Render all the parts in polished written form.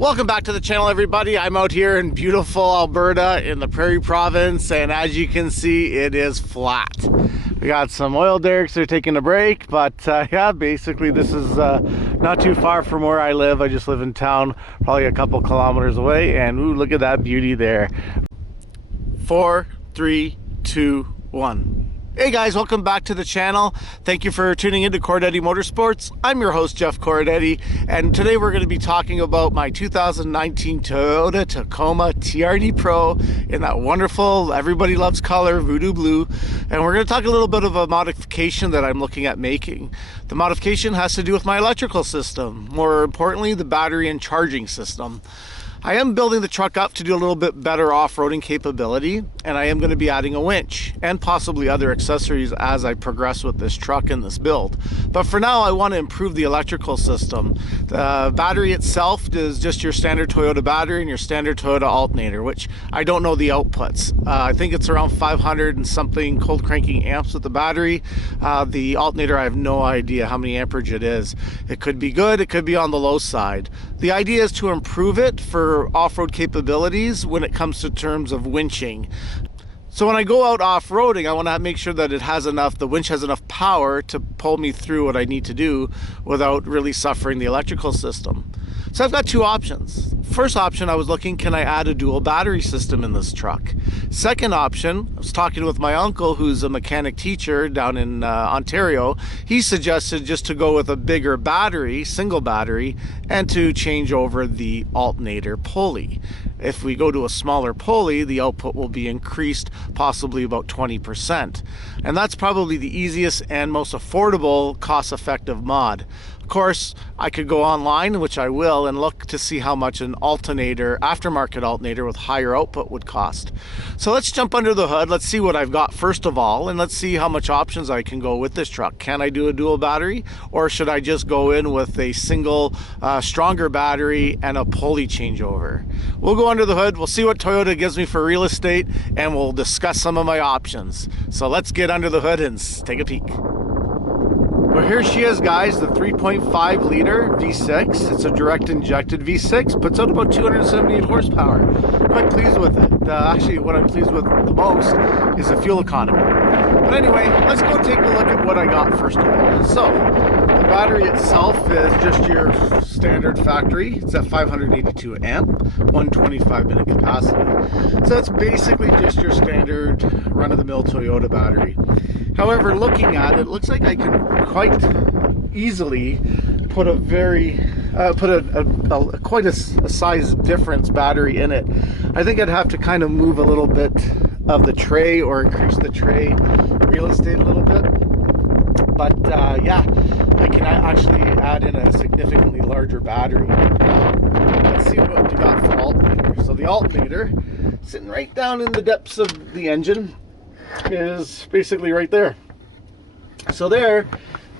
Welcome back to the channel, everybody. I'm out here in beautiful Alberta in the Prairie Province, and as you can see, it is flat. We got some oil derricks that are taking a break, but yeah, basically this is not too far from where I live. I just live in town, probably a couple kilometers away, and ooh, look at that beauty there. 4, 3, 2, 1. Hey guys, welcome back to the channel. Thank you for tuning into Corradetti Motorsports. I'm your host, Jeff Corradetti, and today we're going to be talking about my 2019 Toyota Tacoma TRD Pro in that wonderful, everybody loves color, voodoo blue. And we're going to talk a little bit of a modification that I'm looking at making. The modification has to do with my electrical system, more importantly, the battery and charging system. I am building the truck up to do a little bit better off-roading capability, and I am going to be adding a winch and possibly other accessories as I progress with this truck and this build. But for now, I want to improve the electrical system. The battery itself is just your standard Toyota battery and your standard Toyota alternator, which I don't know the outputs. I think it's around 500 and something cold cranking amps with the battery. The alternator, I have no idea how many amperage it is. It could be good, it could be on the low side. The idea is to improve it for off-road capabilities when it comes to terms of winching. So when I go out off-roading, I want to make sure that the winch has enough power to pull me through what I need to do without really suffering the electrical system. So I've got two options. First option, I was looking, can I add a dual battery system in this truck? Second option, I was talking with my uncle who's a mechanic teacher down in Ontario. He suggested just to go with a bigger battery, single battery, and to change over the alternator pulley. If we go to a smaller pulley, the output will be increased possibly about 20%. And that's probably the easiest and most affordable, cost-effective mod. Of course, I could go online, which I will, and look to see how much an alternator, aftermarket alternator with higher output would cost. So let's jump under the hood. Let's see what I've got first of all, and let's see how much options I can go with this truck. Can I do a dual battery, or should I just go in with a single, stronger battery and a pulley changeover? We'll go under the hood. We'll see what Toyota gives me for real estate, and we'll discuss some of my options. So let's get under the hood and take a peek. Well, here she is, guys, the 3.5 liter V6. It's a direct injected V6, puts out about 278 horsepower. Quite pleased with it. Actually, what I'm pleased with the most is the fuel economy. But anyway, let's go take a look at what I got first of all. So, the battery itself is just your standard factory. It's at 582 amp, 125 minute capacity. So it's basically just your standard run-of-the-mill Toyota battery. However, looking at it, looks like I can quite easily put quite a size difference battery in it. I think I'd have to kind of move a little bit of the tray or increase the tray real estate a little bit. But yeah, I can actually add in a significantly larger battery. Let's see what we got for alternator. So the alternator, sitting right down in the depths of the engine, is basically right there. So there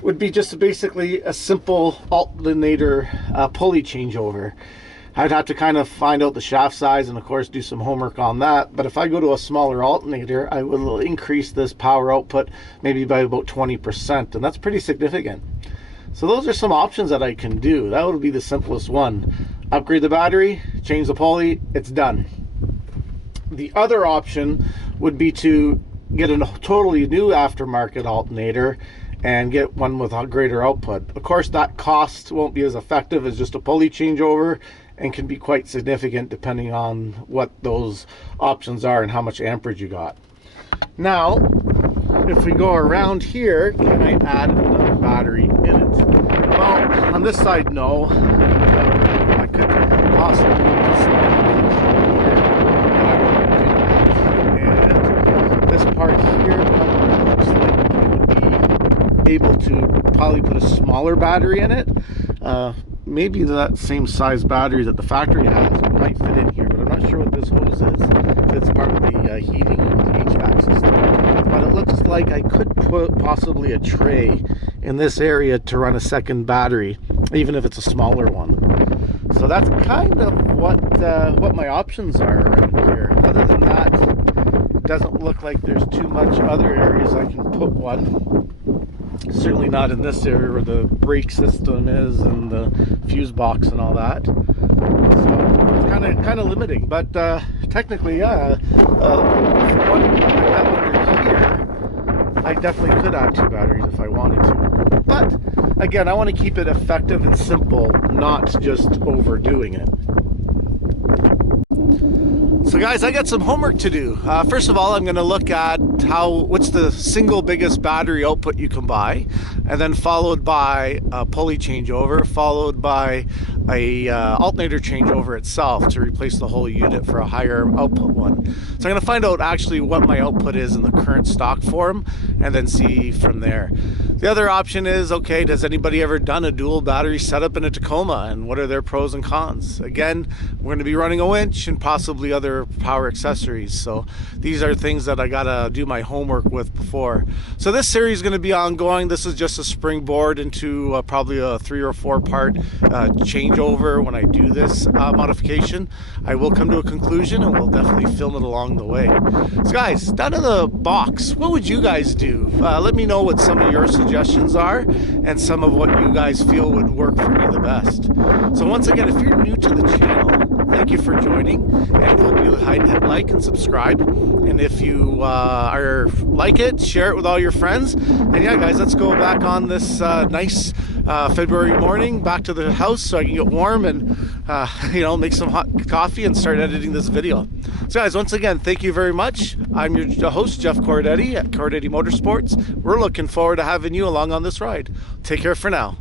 would be just basically a simple alternator pulley changeover. I'd have to kind of find out the shaft size and of course do some homework on that. But if I go to a smaller alternator, I will increase this power output maybe by about 20%, and that's pretty significant. So those are some options that I can do. That would be the simplest one. Upgrade the battery, change the pulley, it's done. The other option would be to get a totally new aftermarket alternator and get one with a greater output. Of course, that cost won't be as effective as just a pulley changeover and can be quite significant depending on what those options are and how much amperage you got. Now, if we go around here, can I add another battery in it? Well, on this side, no. I could possibly do something this part here looks like you would be able to probably put a smaller battery in it. Maybe that same size battery that the factory has might fit in here, but I'm not sure what this hose is. If it's part of the heating and the HVAC system. But it looks like I could put possibly a tray in this area to run a second battery, even if it's a smaller one. So that's kind of what my options are around here. Other than that, doesn't look like there's too much other areas I can put one. Certainly not in this area where the brake system is and the fuse box and all that. So it's kind of limiting. But technically, yeah, what I have under here, I definitely could add 2 batteries if I wanted to. But again, I want to keep it effective and simple, not just overdoing it. So guys, I got some homework to do. First of all, I'm going to look at what's the single biggest battery output you can buy, and then followed by a pulley changeover, followed by a alternator changeover itself to replace the whole unit for a higher output one. So I'm going to find out actually what my output is in the current stock form, and then see from there. The other option is, okay, does anybody ever done a dual battery setup in a Tacoma, and what are their pros and cons? Again, we're going to be running a winch and possibly other power accessories, so these are things that I gotta do my homework with before. So this series is going to be ongoing. This is just a springboard into probably a 3 or 4 part changeover. When I do this modification, I will come to a conclusion and we'll definitely film it along the way. So guys, down in the box, what would you guys do? Let me know what some of your suggestions are and some of what you guys feel would work for me the best. So once again, if you're new to the channel, thank you for joining, and hope you hit like and subscribe. And if you like it, share it with all your friends. And yeah, guys, let's go back on this nice February morning back to the house so I can get warm and you know, make some hot coffee and start editing this video. So guys, once again, thank you very much. I'm your host, Jeff Corradetti at Corradetti Motorsports. We're looking forward to having you along on this ride. Take care for now.